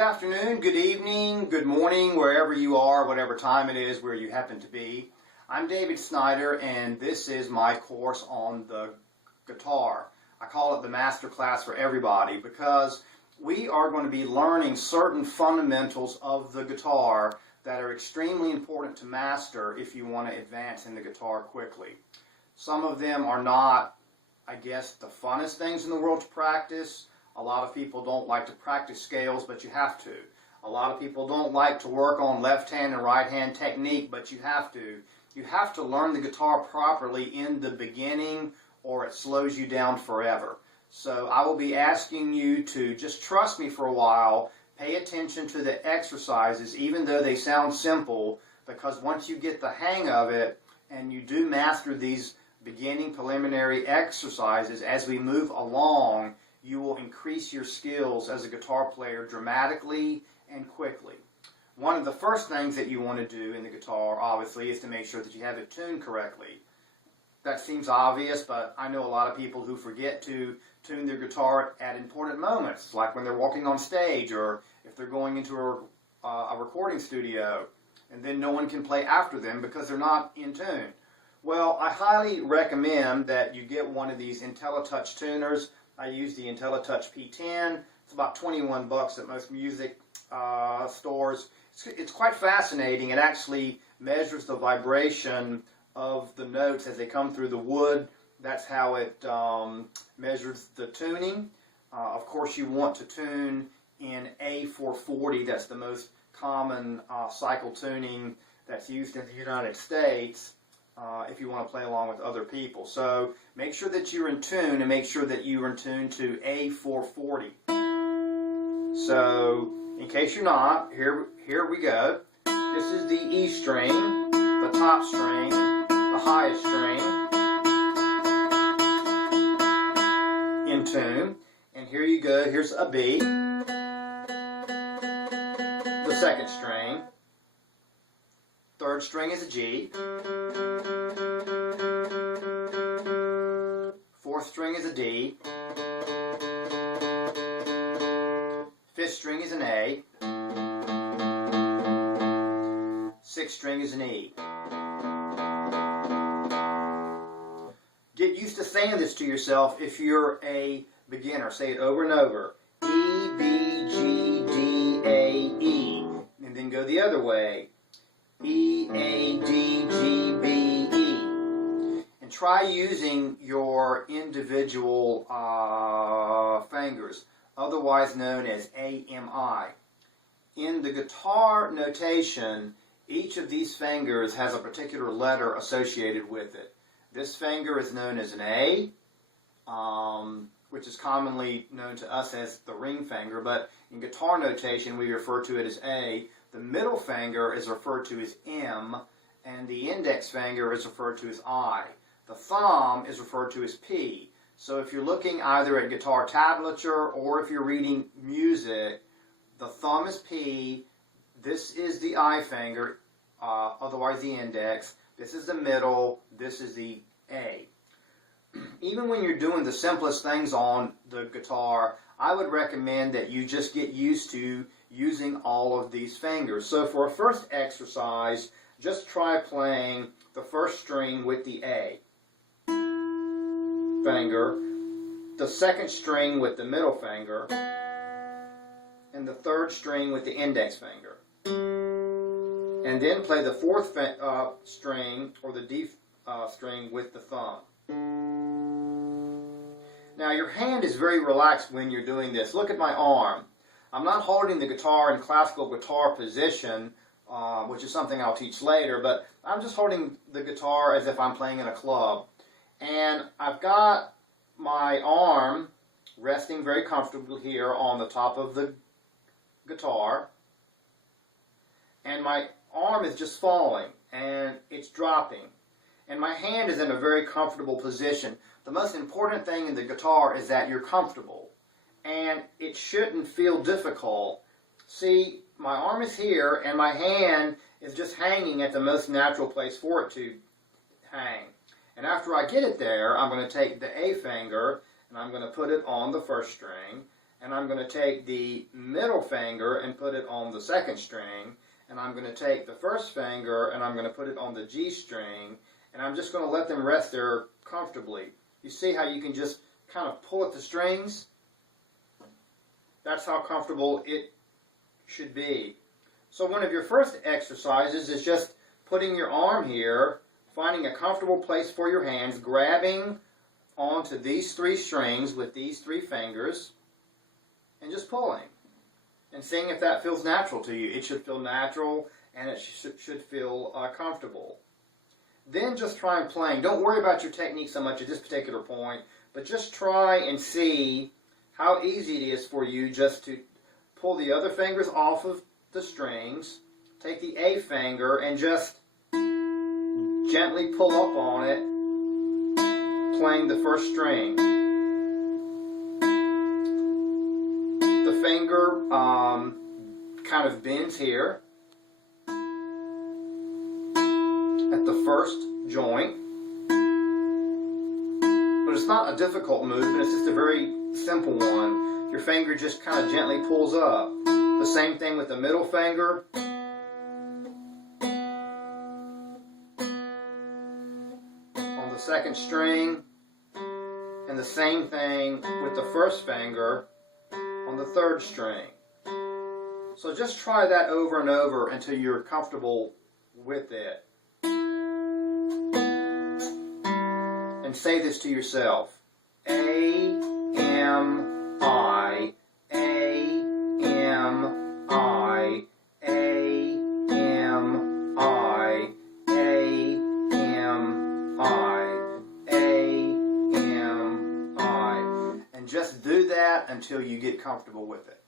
afternoon, good evening, good morning, wherever you are, whatever time it is where you happen to be. I'm David Snyder, and this is my course on the guitar. I call it the master class for everybody because we are going to be learning certain fundamentals of the guitar that are extremely important to master if you want to advance in the guitar quickly. Some of them are not, I guess, the funnest things in the world to practice. A lot of people don't like to practice scales, but you have to. A lot of people don't like to work on left hand and right hand technique, but you have to. You have to learn the guitar properly in the beginning or it slows you down forever. So I will be asking you to just trust me for a while, pay attention to the exercises even though they sound simple, because once you get the hang of it and you do master these beginning preliminary exercises, as we move along, you will increase your skills as a guitar player dramatically and quickly. One of the first things that you want to do in the guitar, obviously, is to make sure that you have it tuned correctly. That seems obvious, but I know a lot of people who forget to tune their guitar at important moments, like when they're walking on stage or if they're going into a recording studio, and then no one can play after them because they're not in tune. Well, I highly recommend that you get one of these IntelliTouch tuners. I use the IntelliTouch P10. It's about 21 bucks at most music stores. It's quite fascinating. It actually measures the vibration of the notes as they come through the wood. That's how it measures the tuning. Of course, you want to tune in A440. That's the most common cycle tuning that's used in the United States. If you want to play along with other people. So make sure that you're in tune and make sure that you are in tune to A440. So in case you're not, here we go. This is the E string, the top string, the highest string in tune. And here you go, here's a B, the second string, third string is a G, fourth string is a D, fifth string is an A, sixth string is an E. Get used to saying this to yourself if you're a beginner. Say it over and over. E, B, G, D, A, E. And then go the other way. E, A, D, G, B, E. And try using your individual fingers, otherwise known as AMI. In the guitar notation, each of these fingers has a particular letter associated with it. This finger is known as an A, which is commonly known to us as the ring finger, but in guitar notation we refer to it as A. The middle finger is referred to as M, and the index finger is referred to as I. The thumb is referred to as P. So if you're looking either at guitar tablature or if you're reading music, the thumb is P, this is the I finger, otherwise the index, this is the middle, this is the A. Even when you're doing the simplest things on the guitar, I would recommend that you just get used to using all of these fingers. So for a first exercise, just try playing the first string with the A finger, the second string with the middle finger, and the third string with the index finger. And then play the fourth string, or the D string, with the thumb. Now your hand is very relaxed when you're doing this. Look at my arm. I'm not holding the guitar in classical guitar position, which is something I'll teach later, but I'm just holding the guitar as if I'm playing in a club. And I've got my arm resting very comfortably here on the top of the guitar, and my arm is just falling and it's dropping, and my hand is in a very comfortable position. The most important thing in the guitar is that you're comfortable, and it shouldn't feel difficult. See, my arm is here and my hand is just hanging at the most natural place for it to hang. And after I get it there, I'm going to take the A finger and I'm going to put it on the first string, and I'm going to take the middle finger and put it on the second string, and I'm going to take the first finger and I'm going to put it on the G string, and I'm just going to let them rest there comfortably. You see how you can just kind of pull at the strings? That's how comfortable it should be. So one of your first exercises is just putting your arm here, finding a comfortable place for your hands, grabbing onto these 3 strings with these 3 fingers, and just pulling. And seeing if that feels natural to you. It should feel natural, and it should feel comfortable. Then just try and playing. Don't worry about your technique so much at this particular point, but just try and see how easy it is for you just to pull the other fingers off of the strings, take the A finger, and just gently pull up on it, playing the first string. The finger kind of bends here at the first joint, but it's not a difficult movement, it's just a very simple one. Your finger just kind of gently pulls up. The same thing with the middle finger. On the second string, and the same thing with the first finger on the third string. So just try that over and over until you're comfortable with it. And say this to yourself. A, M, I, A, M, I, A, M, I, A, M, I, A, M, I. And just do that until you get comfortable with it.